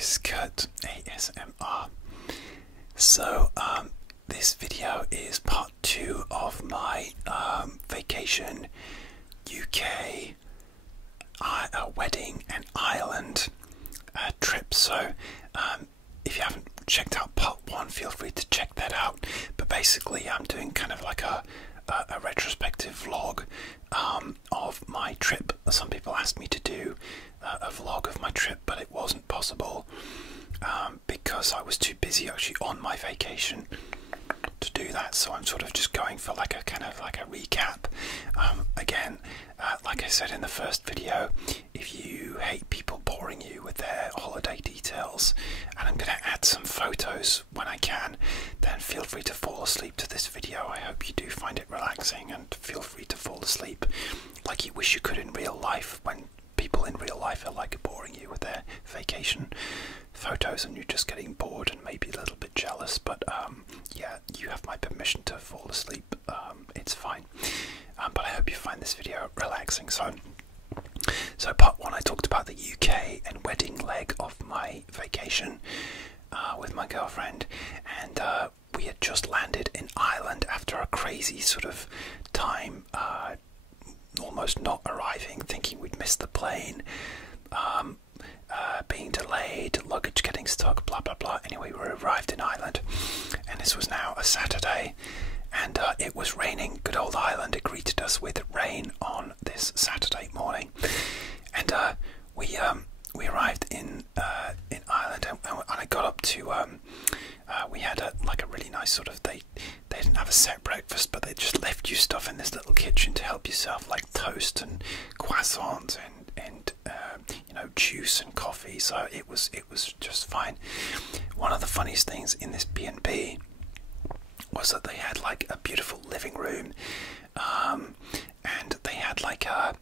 this is Kurt ASMR. So this video is part 2 of my vacation UK wedding and Ireland trip. So if you haven't checked out part 1, feel free to check that out. But basically I'm doing kind of like a retrospective vlog of my trip. Some people asked me to do a vlog of my trip, but it wasn't possible because I was too busy actually on my vacation to do that. So I'm sort of just going for like a kind of like a recap. Again, like I said in the first video, if you hate people boring you with their holiday details, and I'm going to add some photos when I can, then feel free to fall asleep to this video. I hope you do find it relaxing, and feel free to fall asleep like you wish you could in real life, when people in real life are like boring you with their vacation photos and you're just getting bored and maybe a little bit jealous. But yeah, you have my permission to fall asleep. It's fine. But I hope you find this video relaxing. So part 1, I talked about the UK and wedding leg of my vacation with my girlfriend, and we had just landed in Ireland after a crazy sort of time, almost not arriving, thinking we'd missed the plane, being delayed, luggage getting stuck, blah blah blah. Anyway, we arrived in Ireland, and this was now a Saturday, and it was raining. Good old Ireland, it greeted us with rain on this Saturday morning, and we arrived in Ireland, and I got up to we had a really nice sort of, they didn't have a set breakfast, but they just left you stuff in this little kitchen to help yourself, like toast and croissants and you know, juice and coffee. So it was just fine. One of the funniest things in this B&B was that they had like a beautiful living room, and they had like a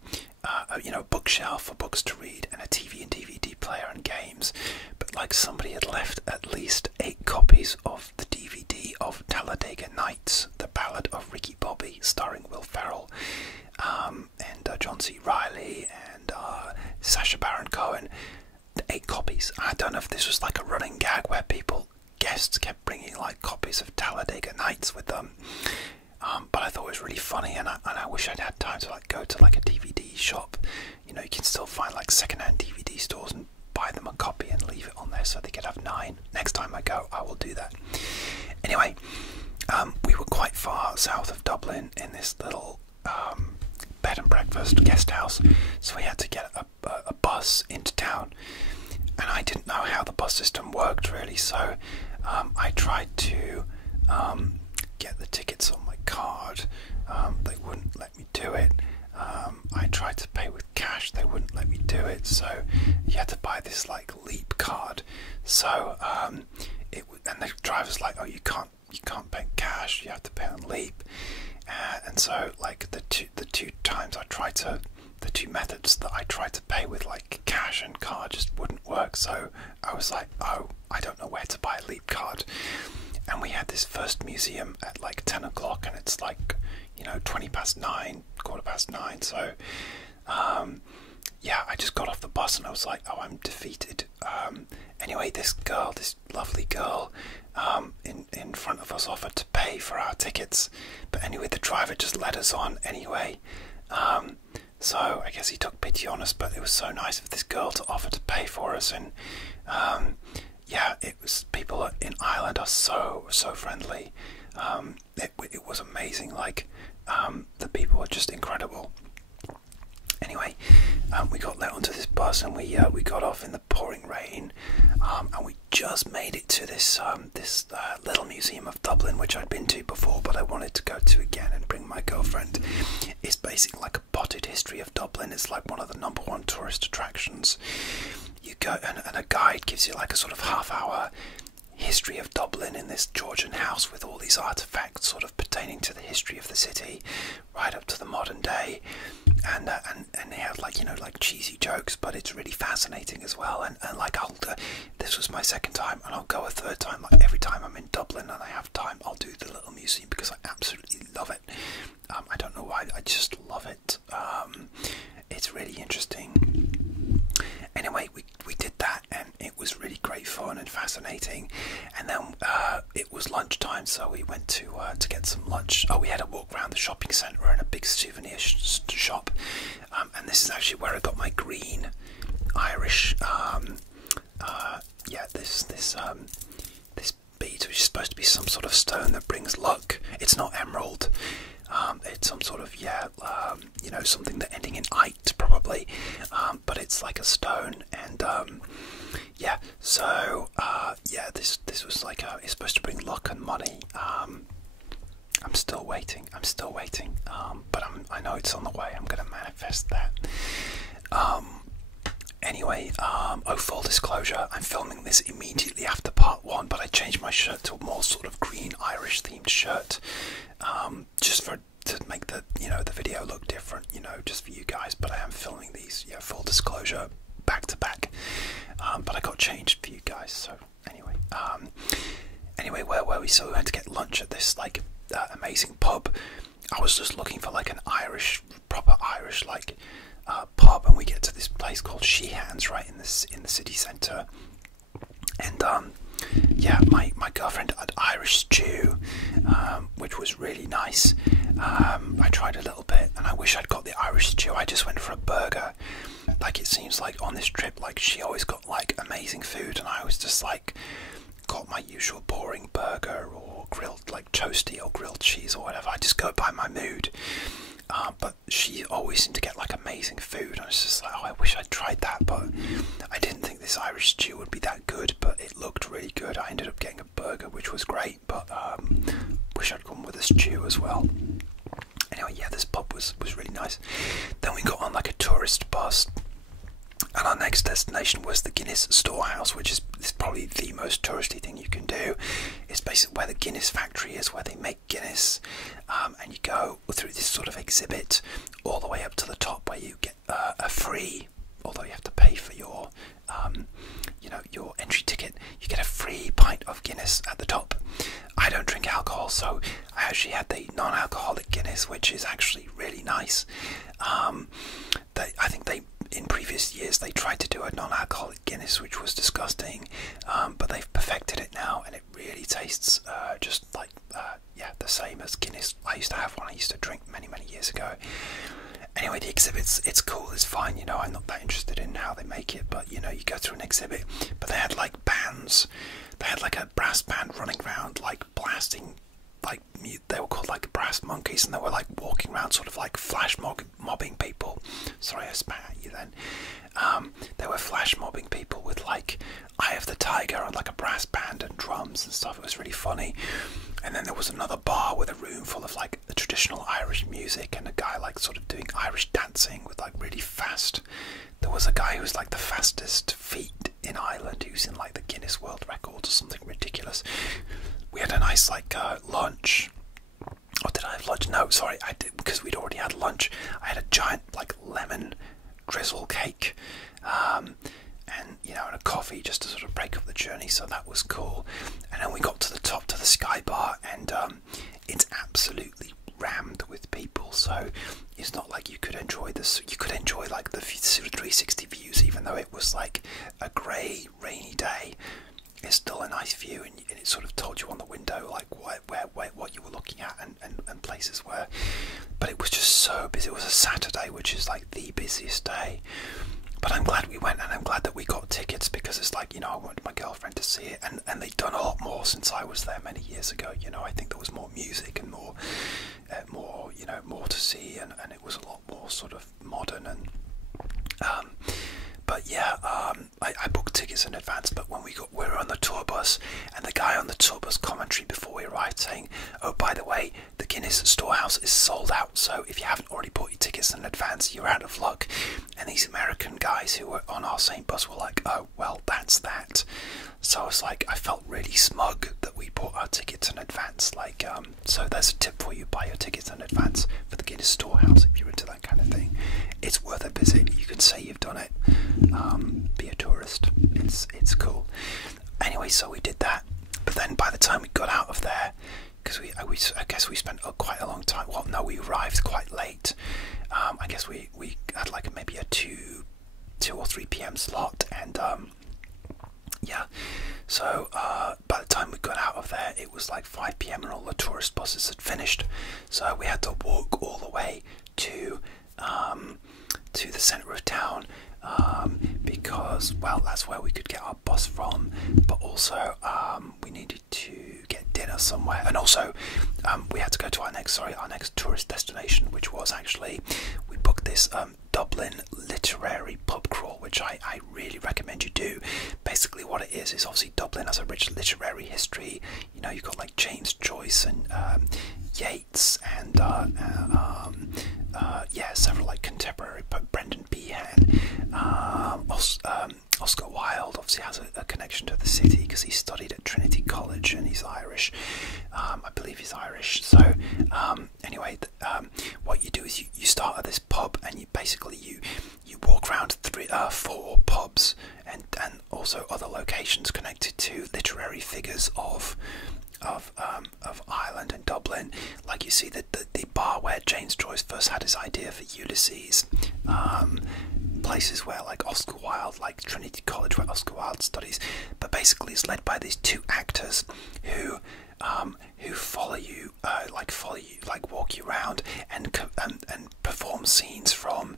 you know, bookshelf for books to read, and a TV and DVD player and games. But like somebody had left at least 8 copies of the DVD of Talladega Nights, The Ballad of Ricky Bobby, starring Will Ferrell, and John C. Reilly and Sacha Baron Cohen. 8 copies. I don't know if this was like a running gag where guests kept bringing like copies of Talladega Nights with them. But I thought it was really funny, and I wish I'd had time to like go to like a DVD shop. You know, you can still find like second-hand DVD stores and buy them a copy and leave it on there so they could have 9. Next time I go, I will do that. Anyway, we were quite far south of Dublin in this little bed and breakfast guest house, so we had to get a bus into town, and I didn't know how the bus system worked really, so I tried to get the tickets on my card. They wouldn't let me do it. I tried to pay with cash, they wouldn't let me do it, so you had to buy this like Leap card. So and the driver's like, oh, you can't pay cash, you have to pay on Leap. And so like the two times I tried to, the 2 methods that I tried to pay with like cash and card just wouldn't work. So I was like, oh, I don't know where to buy a Leap card. And we had this first museum at like 10 o'clock, and it's like, you know, 9:20, 9:15. So yeah, I just got off the bus and I was like, oh, I'm defeated. Anyway, this lovely girl in front of us offered to pay for our tickets, but anyway, the driver just let us on anyway. So I guess he took pity on us, but it was so nice of this girl to offer to pay for us. And yeah, people in Ireland are so friendly. It was amazing. Like the people were just incredible. Anyway, we got let onto this bus, and we got off in the pouring rain, and we just made it to this little museum of Dublin, which I'd been to before, but I wanted to go to again and bring my girlfriend. It's basically like a potted history of Dublin. It's like one of the #1 tourist attractions. You go, and a guide gives you like a sort of half-hour history of Dublin in this Georgian house with all these artifacts sort of pertaining to the history of the city right up to the modern day, and they have like, you know, like cheesy jokes, but it's really fascinating as well. And like this was my 2nd time, and I'll go a 3rd time. Like every time I'm in Dublin and I have time, I'll do the little museum because I absolutely love it. I don't know why, I just love it. It's really interesting. Anyway, we did that, and it was really great fun and fascinating. And then it was lunchtime, so we went to get some lunch. Oh, we had a walk around the shopping centre and a big souvenir shop. And this is actually where I got my green Irish. Yeah, this bead, which is supposed to be some sort of stone that brings luck. It's not emerald. It's some sort of, you know, something that ending in "ite" probably, but it's like a stone. And yeah, so yeah, this was like it's supposed to bring luck and money. I'm still waiting. But I know it's on the way. I'm gonna manifest that. Anyway, oh, full disclosure, I'm filming this immediately after part 1, but I changed my shirt to a more sort of green Irish themed shirt, just to make the, you know, the video look different, you know, just for you guys. But I am filming these, yeah, full disclosure, back to back. But I got changed for you guys. So anyway, where were we? So we went to get lunch at this like amazing pub. I was just looking for like an Irish, proper Irish like pub, and we get to this place called Sheehan's right in the city centre. And yeah, my girlfriend had Irish stew, which was really nice. I tried a little bit, and I wish I'd got the Irish stew. I just went for a burger. Like, it seems like on this trip, like, she always got like amazing food, and I was just like got my usual boring burger or grilled like toasty or grilled cheese or whatever. I just go by my mood. But she always seemed to get like amazing food. I was just like, oh, I wish I'd tried that, but I didn't think this Irish stew would be that good, but it looked really good. I ended up getting a burger, which was great, but wish I'd gone with a stew as well. Anyway, yeah, this pub was really nice. Then we got on like a tourist bus, and our next destination was the Guinness Storehouse, which is probably the most touristy thing you can do. It's basically where the Guinness factory is, where they make Guinness, and you go through this sort of exhibit all the way up to the top, where you get a free, although you have to pay for your, you know, your entry ticket. You get a free pint of Guinness at the top. I don't drink alcohol, so I actually had the non-alcoholic Guinness, which is actually really nice. I think in previous years they tried to do a non-alcoholic Guinness, which was disgusting, but they've perfected it now, and it really tastes just like yeah, the same as Guinness I used to have when I used to drink many years ago. Anyway, the exhibits, it's cool, it's fine, you know, I'm not that interested in how they make it, but you know, you go through an exhibit. But they had like bands, they had like a brass band running around like blasting, like they were called like brass monkeys, and they were like walking around sort of like flash mobbing people. Sorry, I spat at you then. They were flash mobbing people with like Eye of the Tiger and like a brass band and drums and stuff. It was really funny. And then there was another bar with a room full of like the traditional Irish music, and a guy like sort of doing Irish dancing with like really fast. There was a guy who was like the fastest feet in Ireland, who's in like the Guinness World Records or something ridiculous. We had a nice like lunch. Or did I have lunch? No, sorry, I did, because we'd already had lunch. I had a giant like lemon drizzle cake, and you know, and a coffee just to sort of break up the journey. So that was cool. And then we got to the top, to the Sky Bar, and it's absolutely rammed with people. So it's not like you could enjoy this. You could enjoy like the 360 views, even though it was like a grey, rainy day. It's still a nice view, and it sort of told you on the window like what you were looking at, and places where. But it was just so busy. It was a Saturday, which is like the busiest day. But I'm glad we went, and I'm glad that we got tickets, because it's like, you know, I wanted my girlfriend to see it, and they've done a lot more since I was there many years ago. You know, I think there was more music and more, you know, more to see, and it was a lot more sort of modern. And but yeah, I booked tickets in advance. But when we were on the tour bus, and the guy on the tour bus commentary before we arrived saying, "Oh, by the way, the Guinness Storehouse is sold out. So if you haven't already bought your tickets in advance, you're out of luck." And these American guys who were on our same bus were like, "Oh, well, that's that." So I was like, I felt really smug that we bought our tickets in advance. Like, so there's a tip for you: buy your tickets in advance for the Guinness Storehouse if you're into that kind of thing. It's worth a visit. You can say you've done it. Be a tourist. It's cool. Anyway, so we did that. But then by the time we got out of there, because I guess we spent quite a long time. Well, no, we arrived quite late. I guess we had like maybe a 2 or 3 p.m. slot, and yeah. So by the time we got out of there, it was like 5 p.m. and all the tourist buses had finished. So we had to walk all the way to the centre of town, because, well, that's where we could get our bus from. But also we needed to get dinner somewhere, and also we had to go to our next tourist destination, which was actually, we booked this Dublin literary pub crawl, which I really recommend you do. Basically what it is obviously Dublin has a rich literary history. You know, you've got like James Joyce and Yeats and yeah, several like contemporary, but Brendan Behan, Oscar Wilde obviously has a connection to the city because he studied at Trinity College and he's Irish. I believe he's Irish. So anyway, what you do is you start at this pub, and you basically you walk around 4 pubs and also other locations connected to literary figures of Ireland and Dublin. Like you see the bar where James Joyce first had his idea for Ulysses, places where like Oscar Wilde, like Trinity College where Oscar Wilde studies. But basically it's led by these 2 actors who follow you, like walk you around and perform scenes from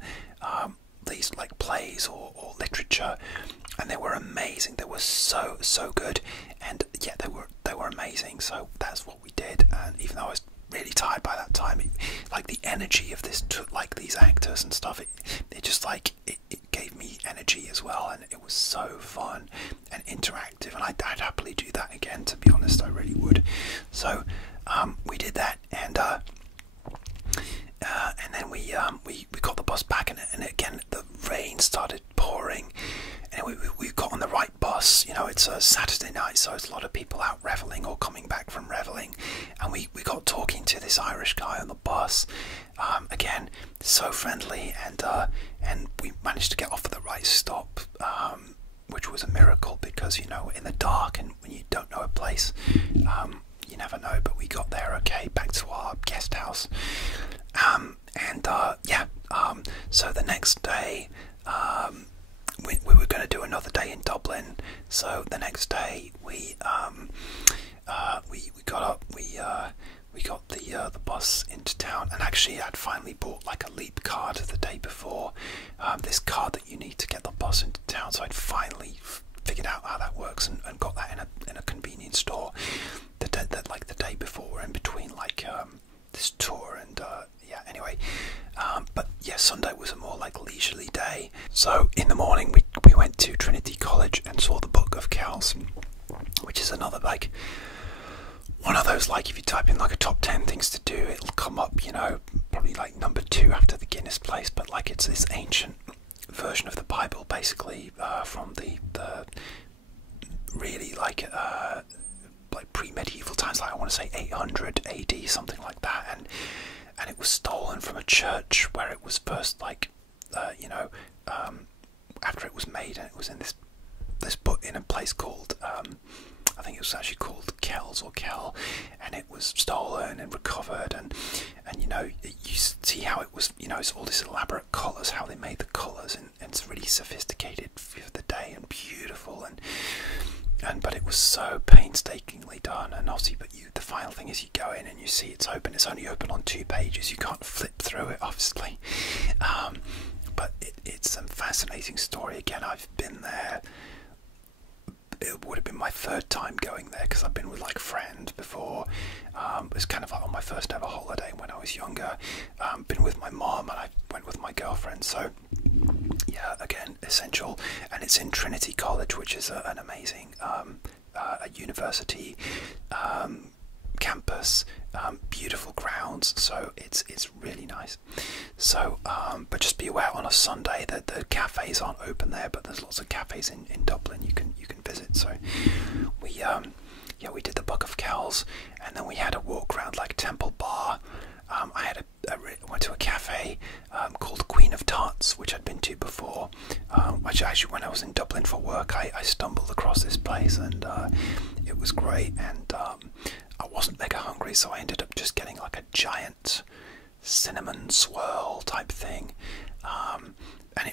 these like plays or literature. And they were amazing. They were so good, and yeah, they were amazing. So that's what we did. And even though I was really tired by that time, like the energy of this, like these actors and stuff, it just like it gave me energy as well, and it was so fun and interactive. And I'd happily do that again. To be honest, I really would. So we did that, and then we got the bus back, and again the rain started pouring. And we got on the right bus. You know, it's a Saturday night, so it's a lot of people out revelling or coming back from revelling. And we got talking to this Irish guy on the bus. Again, so friendly, and we managed to get off at the right stop, which was a miracle because, you know, in the dark and when you don't know a place, you never know. But we got there okay, back to our guest house. So the next day, we were going to do another day in Dublin. So the next day we got up, we got the bus into town, and actually I'd finally bought like a Leap card the day before, this card that you need to get the bus into town. So I'd finally figured out how that works and got that in a convenience store the day before. We're in between like this tour and yeah, anyway, but yeah, Sunday was a more like leisurely day. So in the morning we went to Trinity College and saw the Book of Kells, which is another like one of those, like if you type in like a top 10 things to do, it'll come up, you know, probably like number 2 after the Guinness place. But like it's this ancient version of the Bible, basically, from the really like pre-medieval times, like I want to say 800 AD, something like that, and it was stolen from a church where it was first like after it was made, and it was in this book in a place called I think it was actually called Kells or Kell, and it was stolen and recovered, and you know, you see how it was, you know, it's all this elaborate colours, how they made the colours, and it's really sophisticated for the day and beautiful, and but it was so painstakingly done. And obviously, but the final thing is you go in and you see it's open. It's only open on 2 pages. You can't flip through it, obviously. But it's a fascinating story. Again, I've been there. It would have been my 3rd time going there because I've been with like friends before. It was kind of like on my first ever holiday when I was younger. Been with my mom, and I went with my girlfriend. So yeah, again, essential. And it's in Trinity College, which is an amazing a university campus, beautiful grounds, so it's really nice. So but just be aware, on a Sunday that the cafes aren't open there, but there's lots of cafes in Dublin you can visit. So we did the Book of Kells, and then we had a walk around like Temple Bar. I went to a cafe called Queen of Tarts, which I'd been to before, which actually, when I was in Dublin for work, I stumbled across this place, and it was great. And I wasn't mega hungry, so I ended up just getting like a giant cinnamon swirl type thing,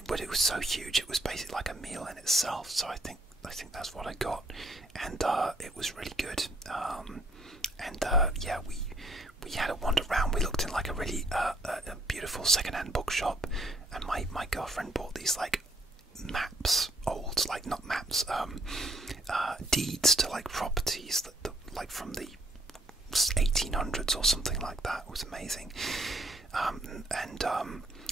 but it was so huge, it was basically like a meal in itself. So I think I think that's what I got, and it was really good. Yeah, we had a wander around. We looked in like a really a beautiful second-hand bookshop, and my girlfriend bought these like maps, old, like not maps, deeds to like properties that like from the 1800s or something like that. It was amazing.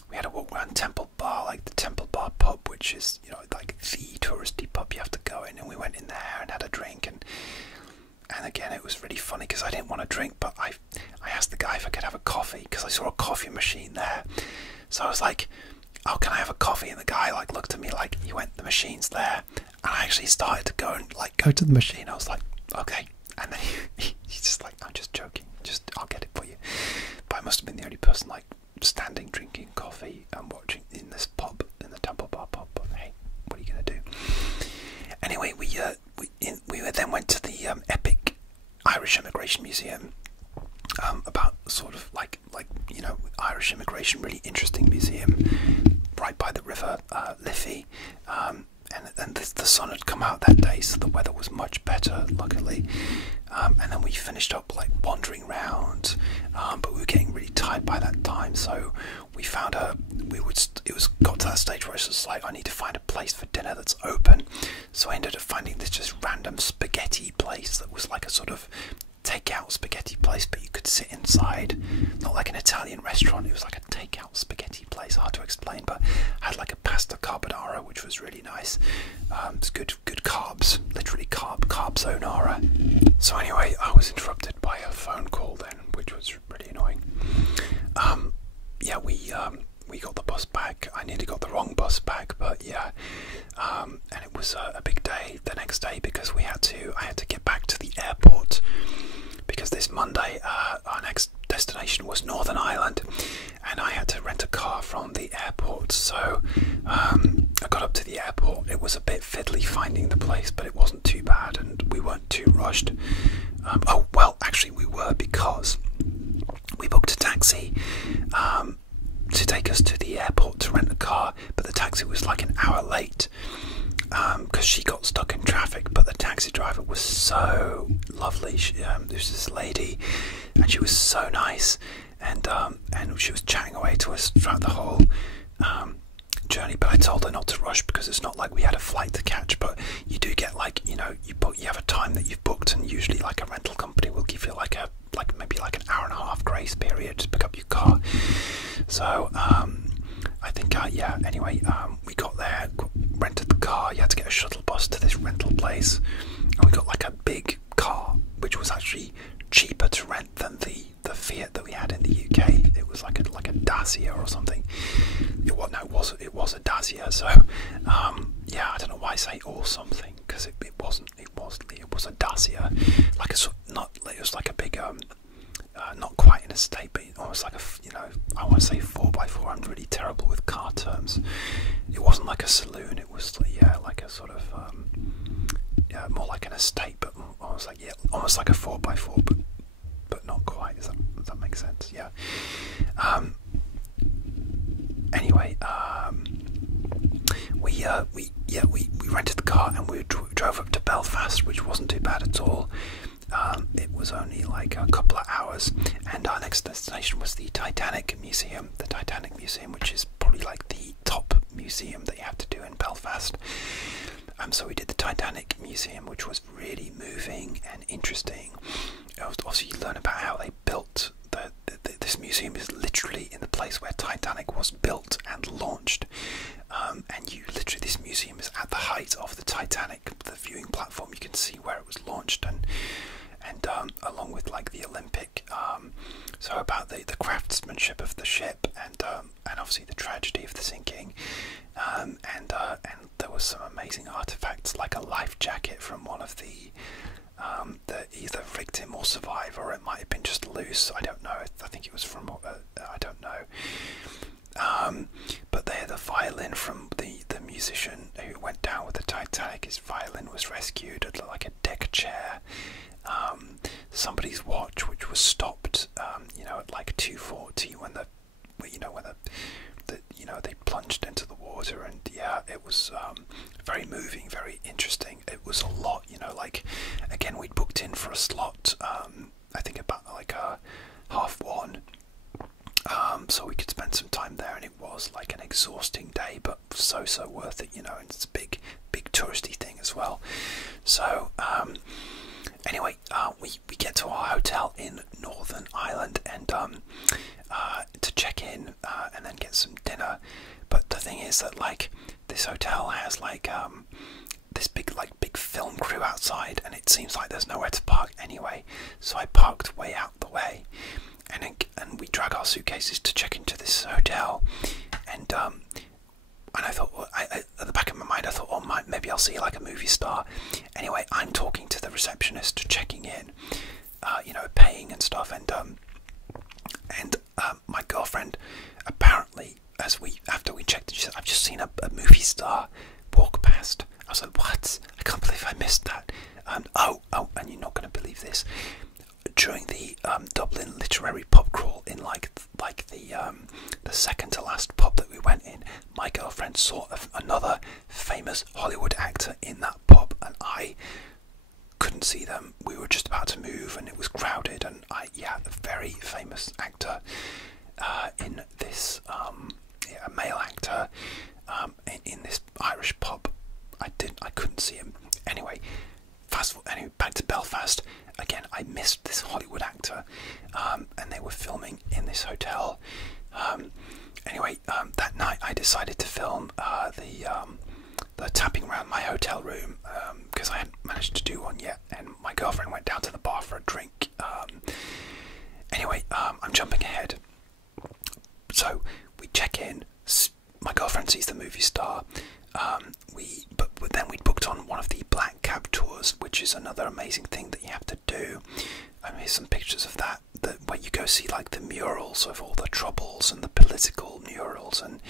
We had a walk around Temple Bar, like the Temple Bar pub, which is, you know, like the touristy pub you have to go in, and we went in there and had a drink, and again it was really funny because I didn't want to drink, but I asked the guy if I could have a coffee because I saw a coffee machine there. So I was like, oh, can I have a coffee? And the guy like looked at me like, he went, the machine's there. And I actually started to go and like go to the machine. I was like, okay. And then he's just like, I'm just joking, just I'll get it for you. But I must have been the only person like standing drinking coffee and watching in this pub, in the Temple Bar pub. But hey, what are you gonna do? Anyway, we then went to the Epic Irish Immigration Museum. About sort of like you know, Irish immigration, really interesting museum right by the river Liffey, and the sun had come out that day, so the weather was much better, luckily. And then we finished up like wandering around, but we were getting really tired by that time, so we found got to that stage where it was like, I need to find a place for dinner that's open. So I ended up finding this just random spaghetti place that was like a sort of takeout spaghetti place, but you could sit inside, not like an Italian restaurant. It was like a takeout spaghetti place, hard to explain, but had like a pasta carbonara, which was really nice. It's good carbs, literally carbonara. So anyway, I was interrupted by a phone call then, which was really annoying. Yeah, we got the bus back. I nearly got the wrong bus back, but yeah, and it was a big day the next day because I had to get back to the airport, because this Monday our next destination was Northern Ireland, and I had to rent a car from the airport. So I got up to the airport. It was a bit fiddly finding the place, but it wasn't too bad, and we weren't too rushed. Oh well, actually we were, because we booked a taxi to take us to the airport to rent a car, but the taxi was like an hour late because she got stuck in traffic. But the taxi driver was so lovely. There was this lady, and she was so nice, and she was chatting away to us throughout the whole journey. But I told her not to rush because it's not like we had a flight to catch, but you do get like, you know, you have a time that you've booked, and usually like a rental company will give you maybe like an hour and a half grace period to pick up your car. So I think yeah, anyway, we got there, rented the car. You had to get a shuttle bus to this rental place, and we got like a big car, which was actually cheaper to rent than the Fiat that we had in the UK. It was like a Dacia or something. It was a Dacia. So yeah, I don't know why I say or something, because it wasn't. It was a Dacia, like it was like a big not quite an estate, but almost like I want to say 4x4. I'm really terrible with car terms. It wasn't like a saloon. It was like a sort of more like an estate, but almost like a 4x4, but not quite. Does that make sense? Yeah. Anyway, we rented the car, and we drove up to Belfast, which wasn't too bad at all. It was only like a couple of hours, and our next destination was the Titanic Museum. The Titanic Museum, which is probably like the top museum that you have to do in Belfast. So we did the Titanic Museum, which was really moving and interesting. Obviously, you learn about how they built this museum is literally in the place where Titanic was built and launched. And this museum is at the height of the Titanic, the viewing platform. You can see where it was launched, and along with like the Olympic, so about the craftsmanship of the ship, and obviously the tragedy of the sinking, and there was some amazing artifacts, like a life jacket from one of the either victim or survivor, or it might have been just loose. I don't know. I think it was from I don't know. But the violin from the musician who went down with the Titanic, his violin was rescued at like a deck chair. Somebody's watch, which was stopped, at like 2:40 when they plunged into the water, and yeah, it was very moving, very interesting. was a lot, you know, like, again, we'd booked in for a slot, I think about like 1:30, so we could spend some time there, and it was like an exhausting day, but so worth it, you know, and it's a big touristy thing as well. So anyway, we get to our hotel in Northern Ireland, and to check in and then get some dinner. But the thing is that, like, this hotel has like this big film crew outside, and it seems like there's nowhere to park anyway, so I parked way out the way, and we drag our suitcases to check into this hotel, and I thought, well, at the back of my mind, I thought, oh, maybe I'll see like a movie star. Anyway, I'm talking to the receptionist, checking in, you know, paying and stuff, and my girlfriend, apparently, after we checked, she said, I've just seen a movie star walk past. I was like, what? I can't believe I missed that. Oh, and you're not going to believe this. During the Dublin literary pub crawl, in like the second to last pub that we went in, my girlfriend saw another famous Hollywood actor in that pub, and I couldn't see them. We were just about to move, and it was crowded. And a very famous actor in this, a male actor in this Irish pub. I couldn't see him. Anyway, back to Belfast. Again, I missed this Hollywood actor, and they were filming in this hotel. Anyway, that night I decided to film the tapping around my hotel room, because I hadn't managed to do one yet, and my girlfriend went down to the bar for a drink. Anyway, I'm jumping ahead. So we check in. My girlfriend sees the movie star. But then we booked on one of the black cab tours, which is another amazing thing that you have to do. Here's some pictures of that, where you go see like the murals of all the Troubles and the political murals, and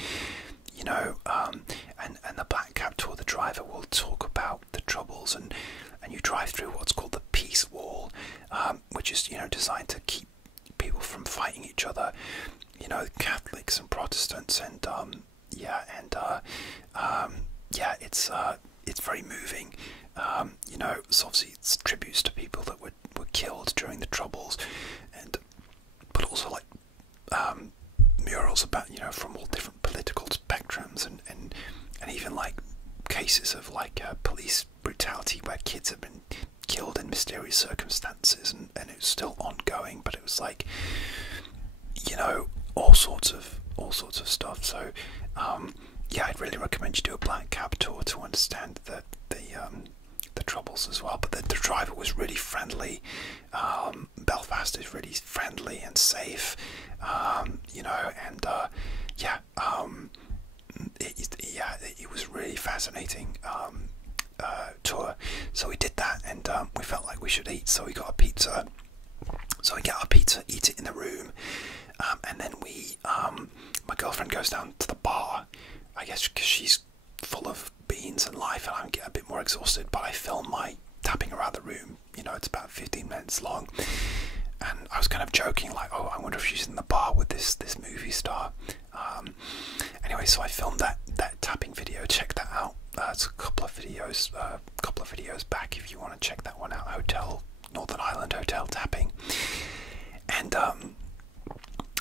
you know, and the black cab tour, the driver will talk about the Troubles, and you drive through what's called the Peace Wall, which is, you know, designed to keep people from fighting each other, you know, Catholics and Protestants, and it's very moving. You know, so obviously it's tributes to people that were killed during the Troubles, but also like murals about, you know, from all different political spectrums, and even like cases of like police brutality where kids have been killed in mysterious circumstances, and it was still ongoing, but it was like, you know, all sorts of stuff. So I'd really recommend you do a black cab tour to understand the Troubles as well. But the driver was really friendly. Belfast is really friendly and safe, you know, and it was really fascinating tour. So we did that, and we felt like we should eat, so we got a pizza. So we get our pizza, eat it in the room, and then my girlfriend goes down to the bar, I guess because she's full of beans and life, and I get a bit more exhausted, but I film my tapping around the room, you know, it's about 15 minutes long, and I was kind of joking, like, oh, I wonder if she's in the bar with this movie star. Anyway, so I filmed that tapping video. Check that out. It's a couple of videos back if you want to check that one out. Northern Ireland Hotel tapping. And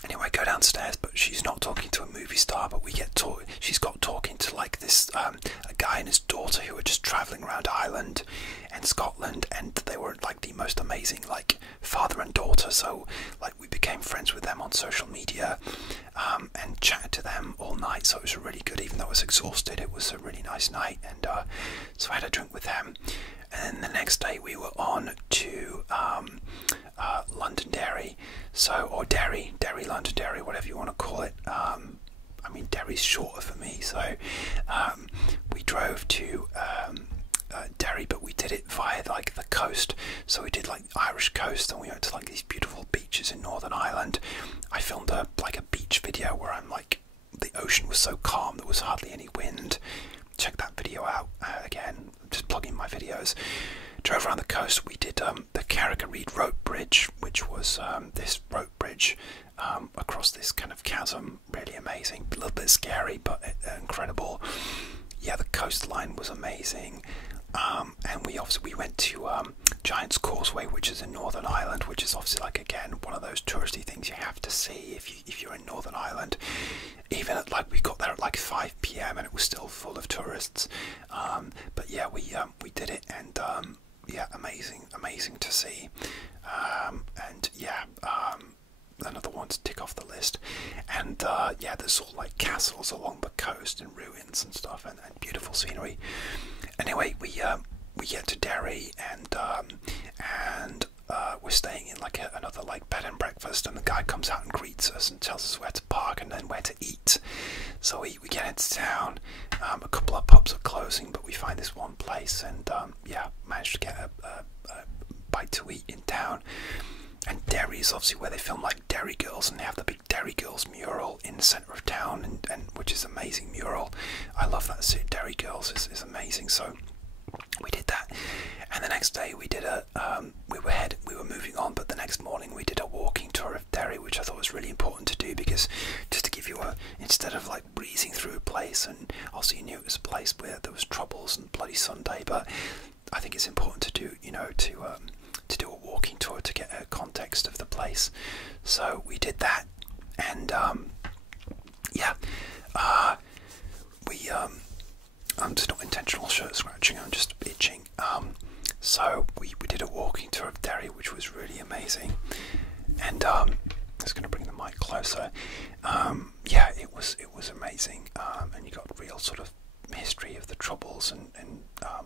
anyway, I go downstairs, but she's not talking to a movie star, but she's got talking to like this a guy and his daughter who were just travelling around Ireland and Scotland, and they were like the most amazing like father and daughter. So like we became friends with them on social media, and chatted to them all night. So it was really good, even though I was exhausted. It was a really nice night, and so I had a drink with them. And then the next day we were on to Londonderry, or Derry, Londonderry, whatever you want to call it. I mean, Derry's shorter for me, so we drove to Derry, but we did it via like the coast. So we did like Irish coast, and we went to like these beautiful beaches in Northern Ireland. I filmed a beach video where I'm like, the ocean was so calm, there was hardly any wind. Check that video out. Again, just plugging my videos. Drove around the coast. We did the Carrigareed rope bridge, which was this rope bridge across this kind of chasm. Really amazing. A little bit scary, but incredible. Yeah, the coastline was amazing. And then we went to Giant's Causeway, which is in Northern Ireland, which is obviously like, again, one of those touristy things you have to see if you're in Northern Ireland. Even at we got there at like 5 p.m. and it was still full of tourists. But yeah, we did it, and yeah, amazing to see. And yeah, another one to tick off the list. And yeah, there's all like castles along the coast and ruins and stuff, and beautiful scenery. Anyway, we get to Derry, and we're staying in like another like bed and breakfast, and the guy comes out and greets us and tells us where to park and then where to eat. So we get into town. A couple of pubs are closing, but we find this one place, and yeah, managed to get a bite to eat in town. And Derry is obviously where they film like Derry Girls, and they have the big Derry Girls mural in the centre of town, and which is an amazing mural. I love that city. Derry Girls is amazing. So we did that, and the next day we did we were moving on, but the next morning we did a walking tour of Derry, which I thought was really important to do, because just to give you instead of like breezing through a place, and also you knew it was a place where there was troubles and Bloody Sunday, but I think it's important to do, to do a walking tour to get a context of the place. So we did that, and yeah, I'm just not intentional shirt scratching, I'm just itching. So we did a walking tour of Derry, which was really amazing, and I'm just going to bring the mic closer. Yeah, it was amazing, and you got real sort of history of the Troubles and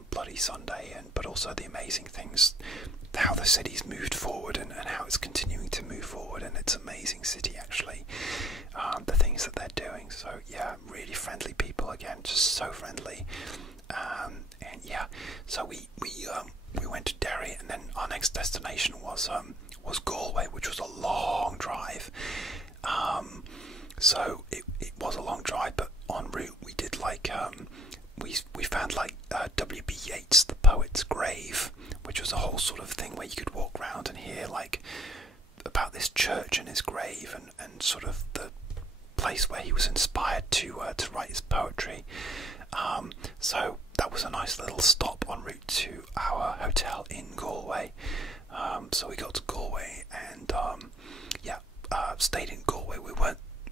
Bloody Sunday, but also the amazing things, how the city's moved forward and how it's continuing to move forward, and it's an amazing city actually, the things that they're doing. So yeah, really friendly people, again, just so friendly. And yeah, so we went to Derry, and then our next destination was Galway, which was a long drive. So it was a long drive, but en route we did like we found like W.B. Yeats, the poet's grave, which was a whole sort of thing where you could walk around and hear like about this church and his grave, and sort of the place where he was inspired to write his poetry. So that was a nice little stop en route to our hotel in Galway. So we got to Galway, and yeah, stayed in Galway.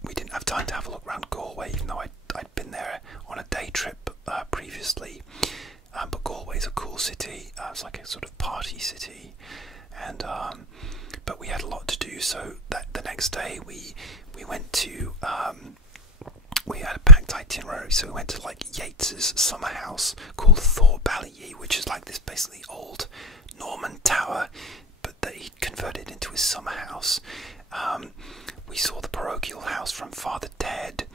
We didn't have time to have a look around Galway, even though I'd been there on a day trip previously. But Galway's a cool city. It's like a sort of party city, and but we had a lot to do. So that the next day we went to we had a packed itinerary. So we went to like Yeats's summer house called Thor Ballyee, which is like this basically old Norman tower, but that he converted into his summer house. We saw the parochial house from Father Ted.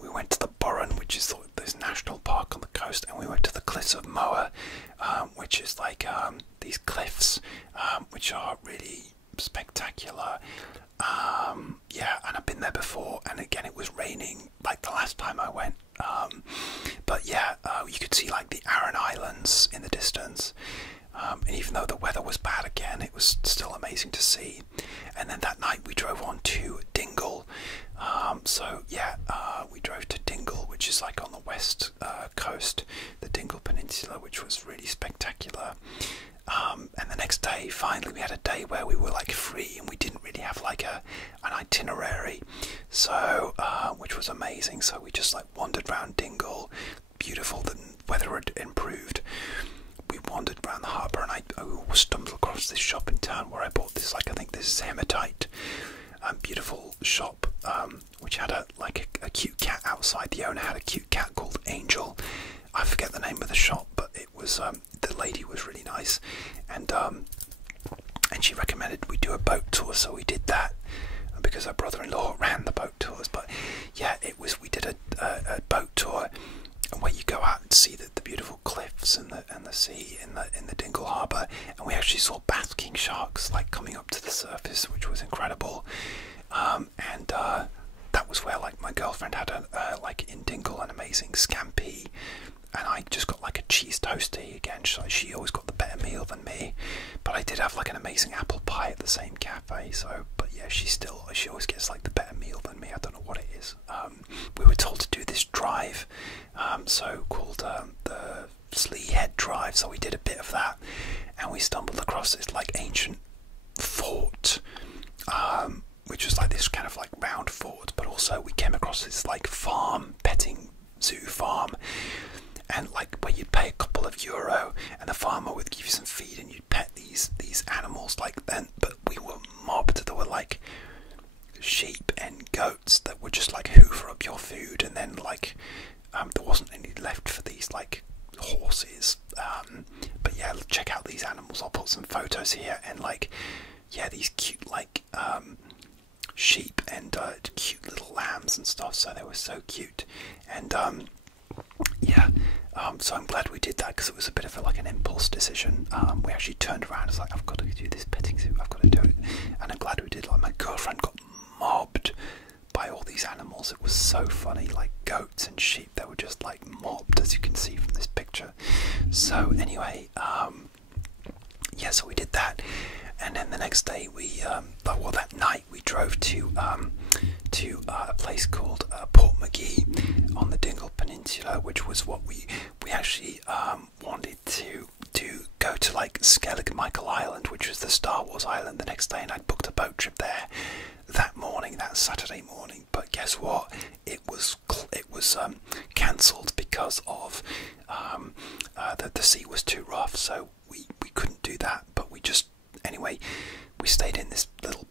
We went to the Burren, which is this national park on the coast, and we went to the Cliffs of Moher, which is like these cliffs, which are really spectacular. Yeah, and I've been there before, and again it was raining like the last time I went. But yeah, you could see like the Aran Islands in the distance. And even though the weather was bad again, it was still amazing to see. And then that night we drove on to Dingle. So yeah, we drove to Dingle, which is like on the west coast, the Dingle Peninsula, which was really spectacular. And the next day, finally, we had a day where we were like free, and we didn't really have like an itinerary, so which was amazing. So we just like wandered around Dingle. Beautiful, the weather had improved. We wandered around the harbour, and I stumbled across this shop in town where I bought this, like, I think this is hematite, beautiful shop, which had a cute cat outside. The owner had a cute cat called Angel. I forget the name of the shop, but it was the lady was really nice, and she recommended we do a boat tour, so we did that because her brother-in-law ran the boat tours. But yeah, we did a boat tour, and where you go out and see the beautiful cliffs and the sea in the Dingle Harbour, and we actually saw basking sharks like coming up to the surface, which was incredible. And that was where like my girlfriend had like in Dingle an amazing scampi, and I just got like a cheese toastie again. She always got the better meal than me, but I did have like an amazing apple pie at the same cafe. So, but yeah, she always gets like the better meal than me. I don't know what it is. We were told to do this drive, so called the Slee Head Drive. So we did a bit of that, and we stumbled across this like ancient fort, which was like this kind of like round fort. But also we came across this like farm, petting zoo farm, and like where you'd pay a couple of euro, and the farmer would give you some feed, and you'd pet these animals like then. But we were mobbed. There were like sheep and goats that would just like hoover up your food, and then like there wasn't any left for these like horses. But yeah, check out these animals. I'll put some photos here, and like yeah, these cute like sheep and cute little lambs and stuff. So they were so cute, and yeah. So I'm glad we did that, because it was a bit of like an impulse decision. We actually turned around and was like, I've got to do this petting zoo, I've got to do it. And I'm glad we did. Like my girlfriend got mobbed by all these animals. It was so funny, like goats and sheep. They were just like mobbed, as you can see from this picture. So anyway, yeah, so we did that. And then the next day we, well, that night we drove to a place called Port Magee on the Dingle Peninsula, which was what we actually wanted to go to, like Skellig Michael Island, which was the Star Wars island, the next day, and I'd booked a boat trip there that morning, that Saturday morning. But guess what? It was cancelled because of the sea was too rough, so we couldn't do that. But anyway, we stayed in this little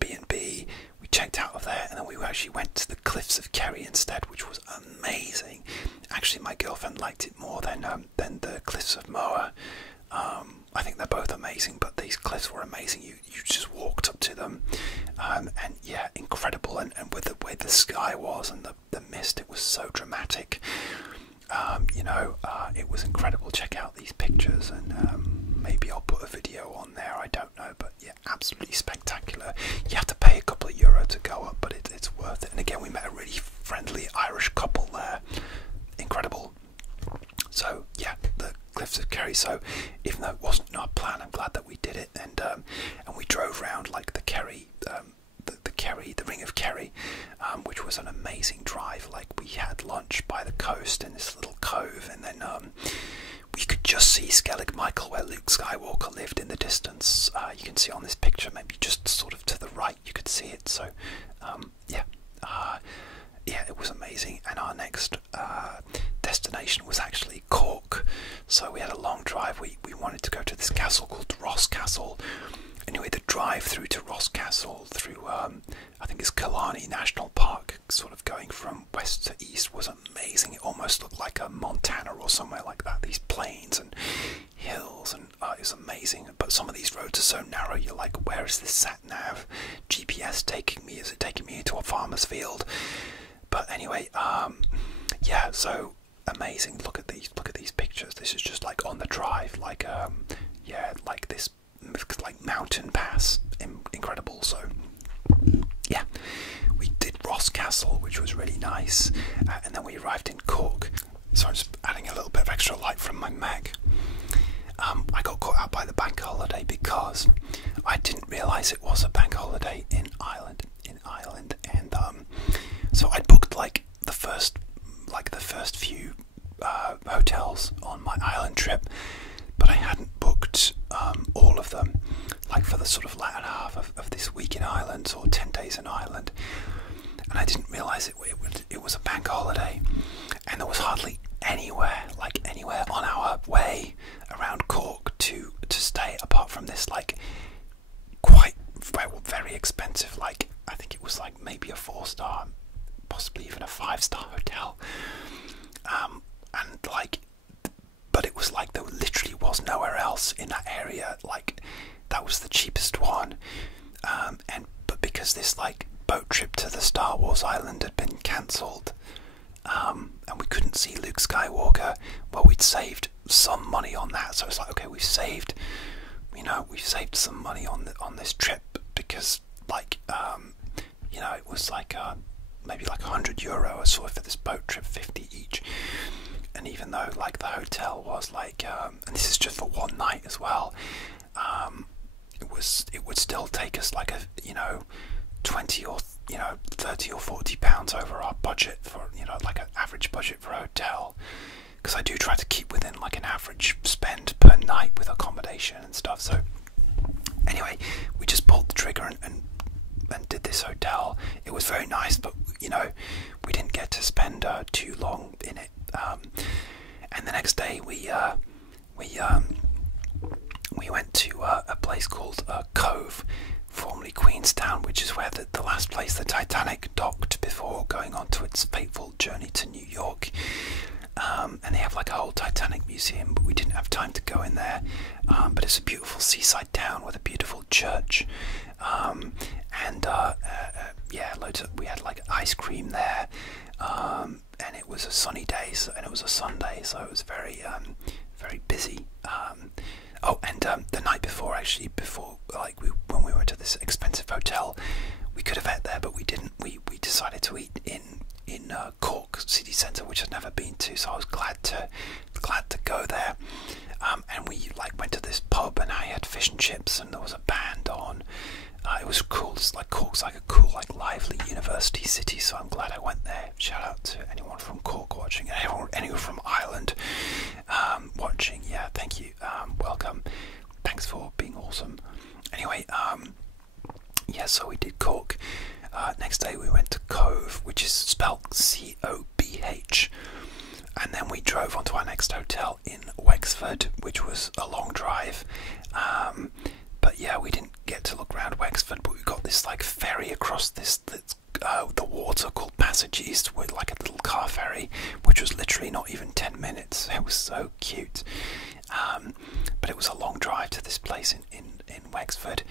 B&B. We checked out of there, and then we actually went to the Cliffs of Kerry instead, which was amazing. Actually, my girlfriend liked it more than the Cliffs of Moher. I think they're both amazing, but these cliffs were amazing. You just walked up to them, and yeah, incredible. And with the way the sky was and the mist, it was so dramatic. It was incredible. Check out these pictures, and maybe I'll put a video on there, I don't know, but yeah, absolutely spectacular. You have to pay a couple of euro to go up, but it's worth it. And again, we met a really friendly Irish couple there. Incredible. So yeah, the Cliffs of Kerry. So even though it wasn't our plan, I'm glad that we did it. And we drove around like the Kerry, the Ring of Kerry, which was an amazing drive. Like we had lunch by the coast in this little cove, and then we could just see Skellig Michael, where Luke Skywalker lived, in the distance. You can see on this picture, maybe just sort of to the right, you could see it. So yeah, it was amazing. And our next destination was actually Cork. So we had a long drive. We wanted to go to this castle called Ross Castle. Anyway, the drive through to Ross Castle, through I think it's Killarney National Park, sort of going from west to east, was amazing. It almost looked like a Montana or somewhere like that. These plains and hills, and it was amazing. But some of these roads are so narrow, you're like, where is this sat nav GPS taking me? Is it taking me into a farmer's field? But anyway, yeah, so amazing. Look at these pictures. This is just like on the drive, like yeah, like this like mountain pass, incredible. So yeah, we did Ross Castle, which was really nice, and then we arrived in Cork. So I'm just adding a little bit of extra light from my Mac. I got caught out by the bank holiday because I didn't realise it was a bank holiday in Ireland, and so I booked like the first few hotels on my island trip, but I hadn't booked all of them, like for the sort of latter half of this week in Ireland, or 10 days in Ireland, and I didn't realise it was a bank holiday, and there was hardly anywhere on our way around Cork to stay, apart from this like quite very expensive, like I think it was like maybe a 4-star, possibly even a 5-star hotel, and like, but it was like there literally was nowhere else in that area. Like that was the cheapest one, but because this like boat trip to the Star Wars island had been cancelled, and we couldn't see Luke Skywalker, well, we'd saved some money on that. So it's like, okay, we've saved some money on this trip, because like it was like maybe like €100 or so for this boat trip, 50 each. And even though like the hotel was like, and this is just for one night as well, it would still take us like a 20 or you know, £30 or £40 over our budget for, you know, like an average budget for a hotel, because I do try to keep within like an average spend per night with accommodation and stuff. So anyway, we just pulled the trigger and did this hotel. It was very nice, but you know, we didn't get to spend too long in it. And the next day we went to a place called Cove, formerly Queenstown, which is where the last place the Titanic docked before going on to its fateful journey to New York. And they have like a whole Titanic museum, but we didn't have time to go in there. But it's a beautiful seaside town with a beautiful church. Yeah, we had like ice cream there, and it was a sunny day, and it was a Sunday, so it was very very busy. The night before, actually, when we went to this expensive hotel, we could have ate there, but we didn't. We decided to eat in Cork city centre, which I'd never been to, so I was glad to go there. And we went to this pub, and I had fish and chips, and there was a band on. It was cool. It's like Cork's like a cool, lively university city, so I'm glad I went there. Shout out to anyone from Cork watching, and anyone from Ireland watching. Yeah, thank you. Welcome. Thanks for being awesome. Anyway, yeah, so we did Cork. Next day we went to Cove, which is spelled C-O-B-H. And then we drove on to our next hotel in Wexford, which was a long drive. But yeah, we didn't get to look around Wexford, but we got this ferry across the water called Passage East, with like a little car ferry, which was literally not even 10 minutes. It was so cute. But it was a long drive to this place in Wexford.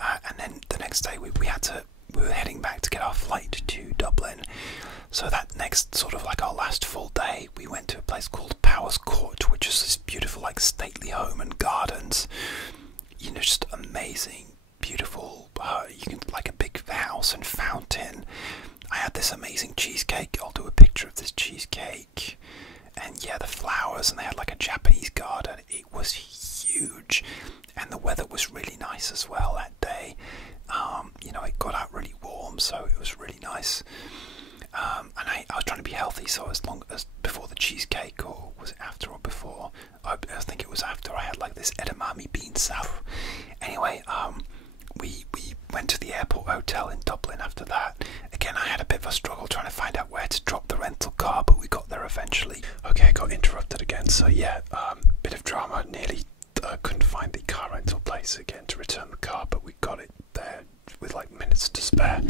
And then the next day we were heading back to get our flight to Dublin. So that next sort of our last full day, we went to a place called Powers Court, which is this beautiful stately home and gardens. You know, just amazing, beautiful. You can a big house and fountain. I had this amazing cheesecake. I'll do a picture of this cheesecake. And yeah, the flowers, and they had a Japanese garden. It was huge, and the weather was really nice as well that day. You know, it got out really warm, so it was really nice. And I was trying to be healthy, so as long as before the cheesecake, or was it after or before? I think it was after. I had this edamame bean salad. Anyway, we went to the airport hotel in Dublin after that. Again, I had a bit of a struggle trying to find out where to drop the rental car, but we got there eventually. Okay, I got interrupted again, so yeah, bit of drama. Nearly couldn't find the car rental place again to return the car, but we got it there with minutes to spare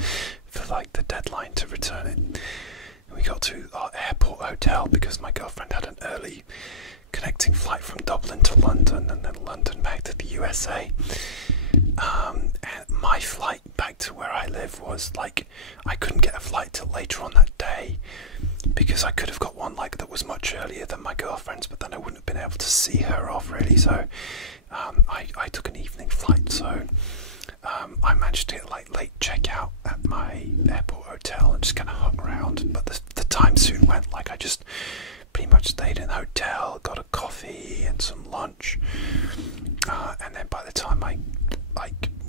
for the deadline to return it. We got to our airport hotel because my girlfriend had an early connecting flight from Dublin to London, and then London back to the USA. And my flight back to where I live was I couldn't get a flight till later on that day, because I could have got one that was much earlier than my girlfriend's, but then I wouldn't have been able to see her off really. So I took an evening flight, so I managed to get late checkout at my airport hotel and just kind of hung around. But the time soon went. I just pretty much stayed in the hotel, got a coffee and some lunch, and then by the time I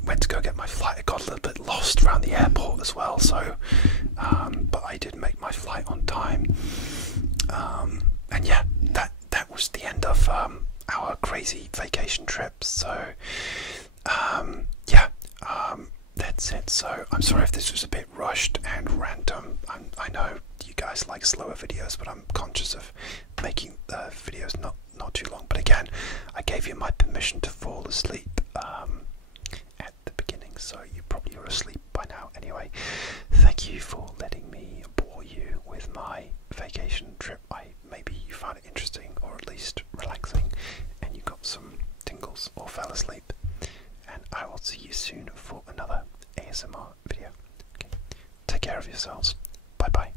went to go get my flight, I got a little bit lost around the airport as well. So, but I did make my flight on time, and yeah, that was the end of our crazy vacation trip. So, yeah. That's it. So I'm sorry if this was a bit rushed and random. I know you guys like slower videos, but I'm conscious of making videos not too long. But again, I gave you my permission to fall asleep at the beginning, so you probably are asleep by now anyway. Thank you for letting me bore you with my vacation trip. Maybe you found it interesting, or at least relaxing, and you got some tingles or fell asleep. And I will see you soon for another ASMR video. Okay. Take care of yourselves. Bye bye.